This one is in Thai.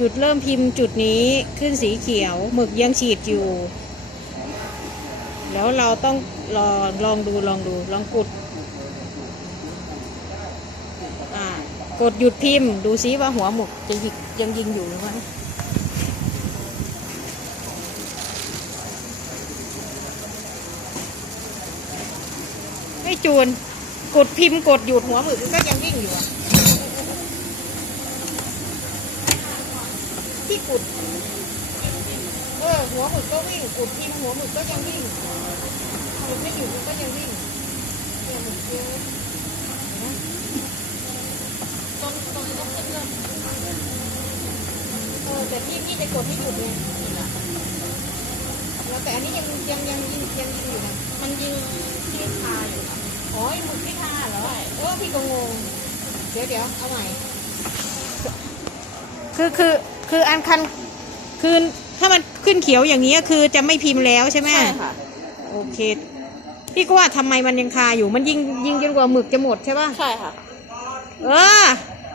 จุดเริ่มพิมพ์จุดนี้ขึ้นสีเขียวหมึกยังฉีดอยู่ แล้วเราต้องรองลองดูลองดูลองกดอ่ากดหยุดพิมพ์ ดูซิว่าหัวหมึกจะยิงยังยิงอยู่หรือไม่ไม่จูน กดพิมพ์กดหยุดหัวหมึกก็ยังวิ่งอยู่อะ ที่กดเออ หัวหมึกก็วิ่งกดพิมหัวหมึกก็ยังวิ่งมึกไม่หยุดมันก็ยังวิ่งเนี่ยหมึกเยอะเห็นไหมตอนตอนต้องขึ้นเริ่มเออแต่พี่พี่จะกดให้หยุดไงแล้วแต่อันนี้ยังยังยังยิงยังยิงอยู่นะ มันยิงที่คาอยู่อ๋อหมึกไม่ท่าเหรอเออพี่ก็งง เดี๋ยวเดี๋ยวเอาใหม่คือคือ คืออันคันคือถ้ามันขึ้นเขียวอย่างนี้ยคือจะไม่พิมพ์แล้วใช่ไหมใช่ค่ะ โอเคพี่ก็ว่าทำไมมันยังคาอยู่มันยิงยิงจนกว่าหมึกจะหมดใช่ป่ะใช่ค่ะ เออ